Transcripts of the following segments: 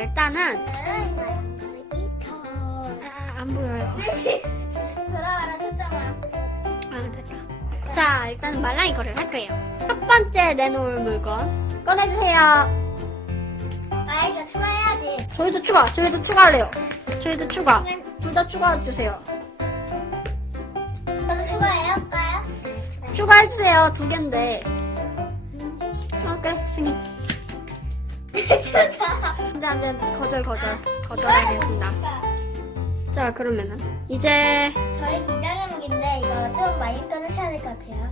일단은 아, 안 보여요. 돌아와라 초점아. 아 됐다. 자 일단 말랑이 거래를 할 거예요. 첫 번째 내놓을 물건 꺼내주세요. 아 이거 추가해야지. 저희도 추가. 저희도 추가할래요. 저희도 추가. 둘 다 추가해 주세요. 저도 추가해요, 오빠요? 추가해 주세요. 두 개인데. 아, 그래, 승희. 추가. 안 돼, 안 돼. 거절, 거절. 거절하겠습니다. 자, 그러면은. 이제, 저희 비장의목인데 이거 좀 많이 꺼내셔야 될 것 같아요.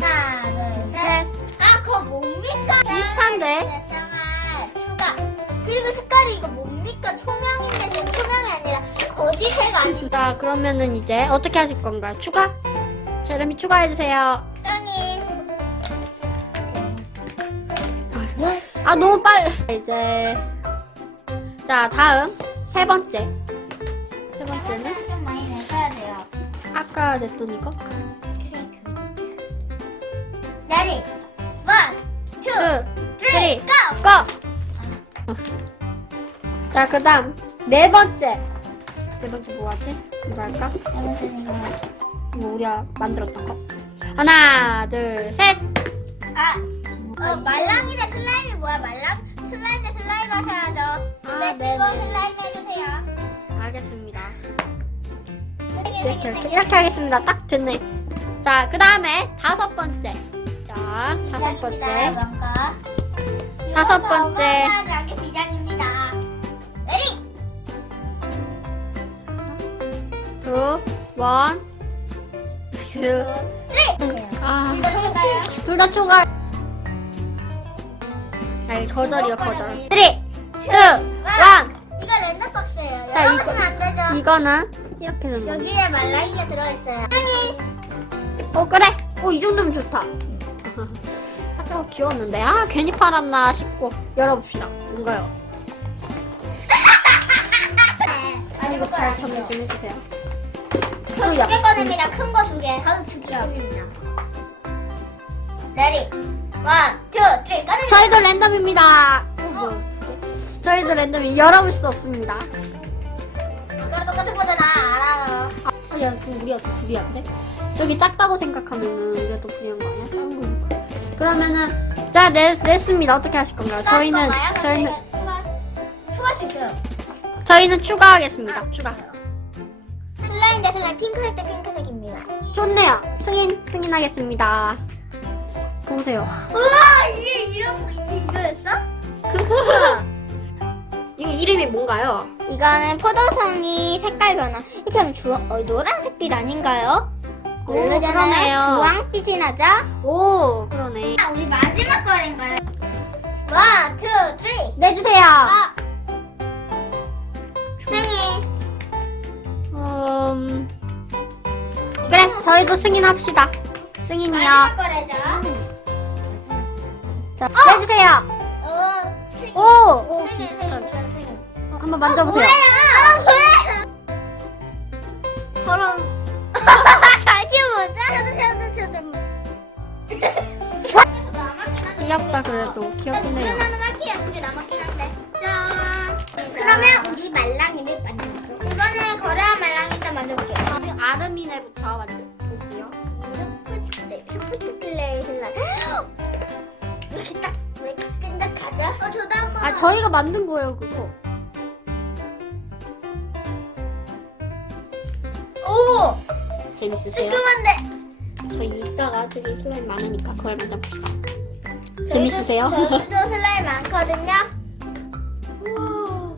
하나, 둘, 셋. 셋. 아, 그거 뭡니까? 비슷한데? 쌍알 추가. 그리고 색깔이 이거 뭡니까? 초명인데 지금 초명이 아니라 거짓색 아니 자, 그러면은 이제 어떻게 하실 건가요? 추가? 제레미 추가해 주세요. 아, 너무 빨리. 이제. 자, 다음. 세 번째. 세 번째는 좀 많이 내셔야 돼요. 아까 냈던 이거. 레디, 원, 투, 투, 쓰리, 쓰리, 고! 고! 자, 그 다음. 네 번째. 네 번째 뭐 하지? 이거 할까? 이거 우리가 만들었던 거. 하나, 둘, 셋. 아, 어, 말랑이 대 슬라임이 뭐야? 말랑? 슬라임 대 슬라임 하셔야죠. 아, 메시고 네네. 슬라임 해주세요. 알겠습니다. 이렇게, 생일, 이렇게, 하겠습니다. 딱 됐네. 자, 그 다음에 다섯 번째. 자, 다섯 번째. 다섯 번째. 비장입니다. 레디! 투, 원, 투. 쓰리! 아, 이거 추가요? 둘다 추가. 아니, 거절이요, 거절. 쓰리, 투, 원. 이거 랜덤 박스예요. 자, 열어보시면 안 되죠. 이거는 이렇게 거. 여기에 말랑이가 들어있어요. 어 그래 어 이 정도면 좋다 아주 귀여웠는데 아 괜히 팔았나 싶고 열어봅시다 뭔가요 아, 이거 잘 정리 좀 해주세요 저두개 꺼냅니다. 큰 거 두 개. 저도 두개 꺼냅니다. 레디! 원, 투, 쓰리, 꺼내주세요. 저희도 랜덤입니다 어, 뭐, 저희도 랜덤이 열어볼 수 없습니다 이거랑 똑같은 거잖아. 알아요. 아, 야, 그럼 우리가 더 불리한데? 저기 작다고 생각하면은 우리가 더 불리한 거 아니야? 작은 거니까. 그러면은 자 냈, 냈습니다 어떻게 하실 건가요? 저희는 저희는 추가, 추가할 수 있어요. 저희는 추가하겠습니다 추가 슬라임 대 슬라임 핑크색 대 핑크색입니다. 좋네요 승인 승인하겠습니다 보세요 우와 이게 이게 이거였어? 이거 이름이 뭔가요? 이거는 포도송이 색깔 변화. 이렇게 하면 주황, 어, 노란색빛 아닌가요? 오. 그러네요. 주황빛이 나죠? 오 그러네 아, 우리 마지막 거래인가요? 원, 투, 쓰리. 내주세요 아. 생일. 음 그래 저희도 승인합시다 승인이요 마지막 거래죠. 자 내주세요 어, 생일. 오, 오 생일, 비슷한. 어, 한번 만져보세요? 저랑 같이 보자. 저도, 저도, 저도. 귀엽다 그래도 귀엽네요 이건 하나 할게요. 그게 남았긴 한데. 짠. 그러면 우리 말랑이를 만들게요. 이번에 거래한 말랑이 일단 만들게요. 아르미네부터 만들게요 스프트, 스프트 플레이 슬라. 이렇게 딱 왜 끈적하죠? 어 저도 한번 아 저희가 만든 거예요 그거. 오 재밌으세요? 뜨끔한데 저희 이따가 되게 슬라임 많으니까 그걸 먼저 봅시다. 재밌으세요? 저희도, 슬라임 많거든요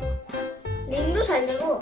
링도 잘 되고